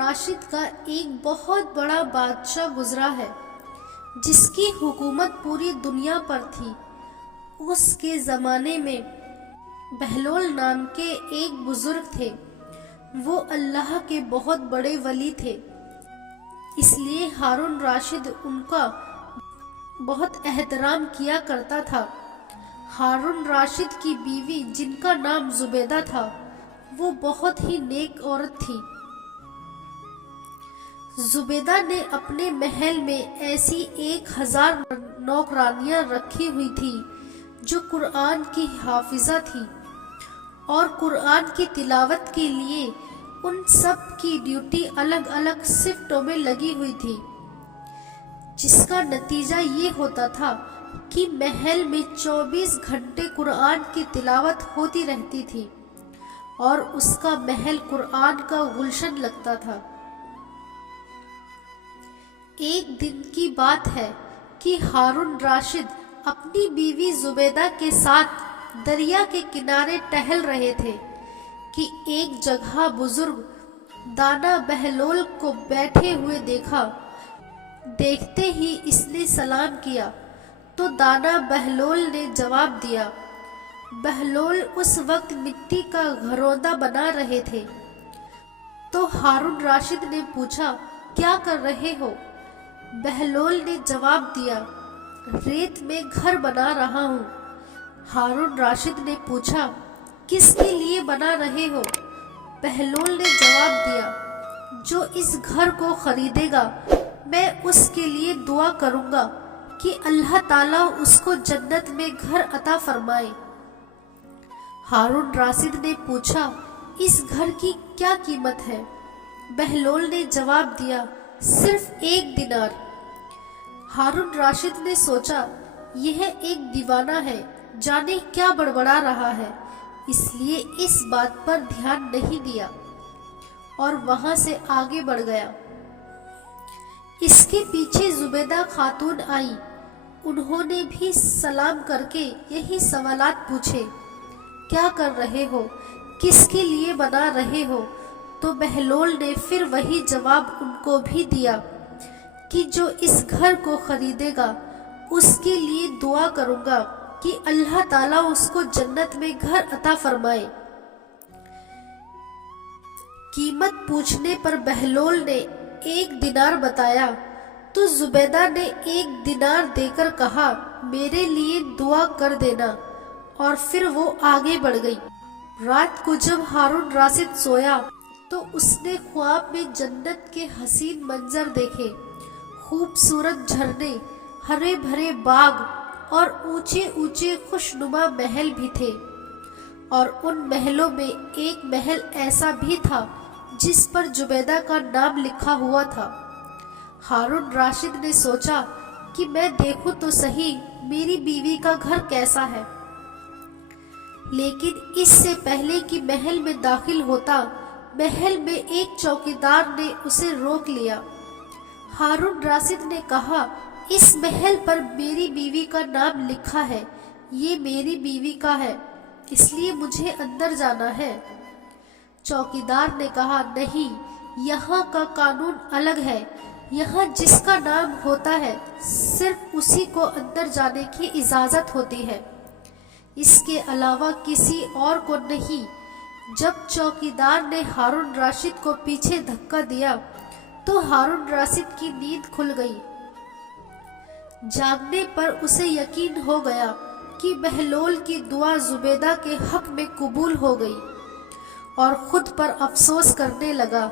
راشد کا ایک بہت بڑا بادشاہ گزرا ہے جس کی حکومت پوری دنیا پر تھی۔ اس کے زمانے میں بہلول نام کے ایک بزرگ تھے۔ وہ اللہ کے بہت بڑے ولی تھے، اس لیے ہارون راشد ان کا بہت احترام کیا کرتا تھا۔ ہارون راشد کی بیوی جن کا نام زبیدہ تھا، وہ بہت ہی نیک عورت تھی۔ زبیدہ نے اپنے محل میں ایسی 1000 نوکرانیاں رکھی ہوئی تھی جو قرآن کی حافظہ تھی، اور قرآن کی تلاوت کے لیے ان سب کی ڈیوٹی الگ الگ شفٹوں میں لگی ہوئی تھی، جس کا نتیجہ یہ ہوتا تھا کہ محل میں 24 گھنٹے قرآن کی تلاوت ہوتی رہتی تھی، اور اس کا محل قرآن کا گلشن لگتا تھا۔ ایک دن کی بات ہے کہ ہارون راشد اپنی بیوی زبیدہ کے ساتھ دریا کے کنارے ٹہل رہے تھے کہ ایک جگہ بزرگ دانا بہلول کو بیٹھے ہوئے دیکھا۔ دیکھتے ہی اس نے سلام کیا تو دانا بہلول نے جواب دیا۔ بہلول اس وقت مٹی کا گھروندا بنا رہے تھے، تو ہارون راشد نے پوچھا، کیا کر رہے ہو؟ بہلول نے جواب دیا، ریت میں گھر بنا رہا ہوں۔ ہارون راشد نے پوچھا، کس کے لیے بنا رہے ہو؟ بہلول نے جواب دیا، جو اس گھر کو خریدے گا میں اس کے لیے دعا کروں گا کہ اللہ تعالیٰ اس کو جنت میں گھر عطا فرمائے۔ ہارون راشد نے پوچھا، اس گھر کی کیا قیمت ہے؟ بہلول نے جواب دیا، صرف 1 دینار۔ ہارون راشد نے سوچا، یہ ایک دیوانہ ہے، جانے کیا بڑبڑا رہا ہے، اس لیے اس بات پر دھیان نہیں دیا اور وہاں سے آگے بڑھ گیا۔ اس کے پیچھے زبیدہ خاتون آئی۔ انہوں نے بھی سلام کر کے یہی سوالات پوچھے، کیا کر رہے ہو؟ کس کے لیے بنا رہے ہو؟ تو بہلول نے پھر وہی جواب ان کو بھی دیا کہ جو اس گھر کو خریدے گا اس کے لیے دعا کروں گا کہ اللہ تعالیٰ اس کو جنت میں گھر عطا فرمائے۔ قیمت پوچھنے پر بہلول نے 1 دینار بتایا تو زبیدہ نے 1 دینار دے کر کہا، میرے لیے دعا کر دینا، اور پھر وہ آگے بڑھ گئی۔ رات کو جب ہارون راشد سویا تو اس نے خواب میں جنت کے حسین منظر دیکھے۔ خوبصورت جھرنے، ہرے بھرے باغ اور اونچے اونچے خوشنما محل بھی تھے، اور ان محلوں میں ایک محل ایسا بھی تھا جس پر زبیدہ کا نام لکھا ہوا تھا۔ ہارون راشد نے سوچا کہ میں دیکھوں تو صحیح میری بیوی کا گھر کیسا ہے، لیکن اس سے پہلے کہ محل میں داخل ہوتا، محل میں ایک چوکیدار نے اسے روک لیا۔ ہارون راشد نے کہا، اس محل پر میری بیوی کا نام لکھا ہے، یہ میری بیوی کا ہے، اس لیے مجھے اندر جانا ہے۔ چوکیدار نے کہا، نہیں، یہاں کا قانون الگ ہے، یہاں جس کا نام ہوتا ہے صرف اسی کو اندر جانے کی اجازت ہوتی ہے، اس کے علاوہ کسی اور کو نہیں۔ جب چوکیدار نے ہارون راشد کو پیچھے دھکا دیا تو ہارون راشد کی نیند کھل گئی۔ جاگنے پر اسے یقین ہو گیا کہ بہلول کی دعا زبیدہ کے حق میں قبول ہو گئی، اور خود پر افسوس کرنے لگا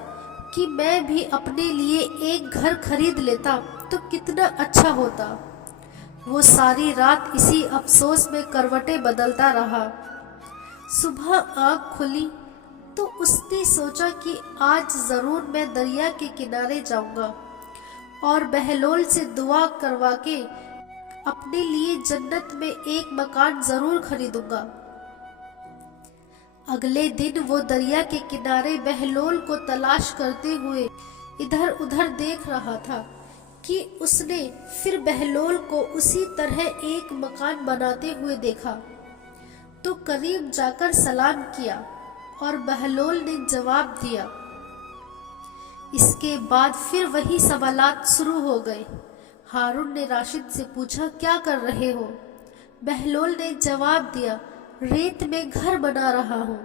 کہ میں بھی اپنے لیے ایک گھر خرید لیتا تو کتنا اچھا ہوتا۔ وہ ساری رات اسی افسوس میں کروٹیں بدلتا رہا۔ صبح آنکھ کھلی تو اس نے سوچا کہ آج ضرور میں دریا کے کنارے جاؤں گا اور بہلول سے دعا کروا کے اپنے لیے جنت میں ایک مکان ضرور خریدوں گا۔ اگلے دن وہ دریا کے کنارے بہلول کو تلاش کرتے ہوئے ادھر ادھر دیکھ رہا تھا کہ اس نے پھر بہلول کو اسی طرح ایک مکان بناتے ہوئے دیکھا، تو قریب جا کر سلام کیا اور بہلول نے جواب دیا، اس کے بعد پھر وہی سوالات شروع ہو گئے۔ ہارون نے راشد سے پوچھا کیا کر رہے ہو؟ بہلول نے جواب دیا ریت میں گھر بنا رہا ہوں۔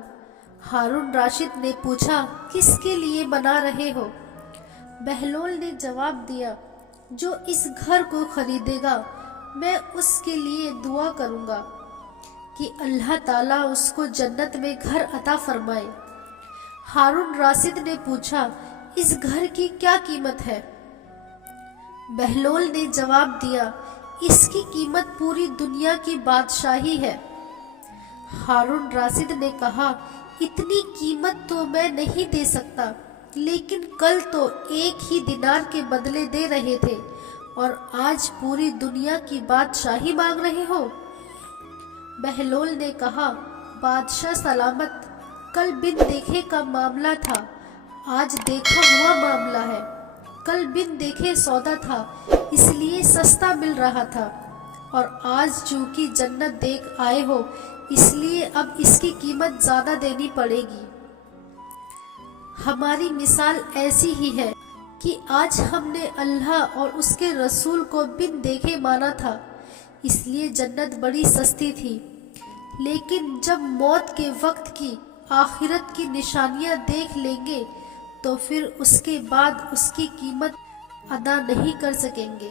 ہارون راشد نے پوچھا کس کے لیے بنا رہے ہو؟ بہلول نے جواب دیا جو اس گھر کو خریدے گا میں اس کے لیے دعا کروں گا کہ اللہ تعالیٰ اس کو جنت میں گھر عطا فرمائے۔ ہارون راشد نے پوچھا اس گھر کی کیا قیمت ہے؟ بہلول نے جواب دیا اس کی قیمت پوری دنیا کی بادشاہی ہے۔ ہارون راشد نے کہا اتنی قیمت تو میں نہیں دے سکتا، لیکن کل تو ایک ہی دینار کے بدلے دے رہے تھے اور آج پوری دنیا کی بادشاہی مانگ رہے ہو۔ بہلول نے کہا بادشاہ سلامت، کل بن دیکھے کا معاملہ تھا، آج دیکھا ہوا معاملہ ہے۔ کل بن دیکھے سودا تھا اس لیے سستا مل رہا تھا، اور آج چونکہ جنت دیکھ آئے ہو اس لیے اب اس کی قیمت زیادہ دینی پڑے گی۔ ہماری مثال ایسی ہی ہے کہ آج ہم نے اللہ اور اس کے رسول کو بن دیکھے مانا تھا، اس لیے جنت بڑی سستی تھی، لیکن جب موت کے وقت کی آخرت کی نشانیاں دیکھ لیں گے تو پھر اس کے بعد اس کی قیمت ادا نہیں کر سکیں گے۔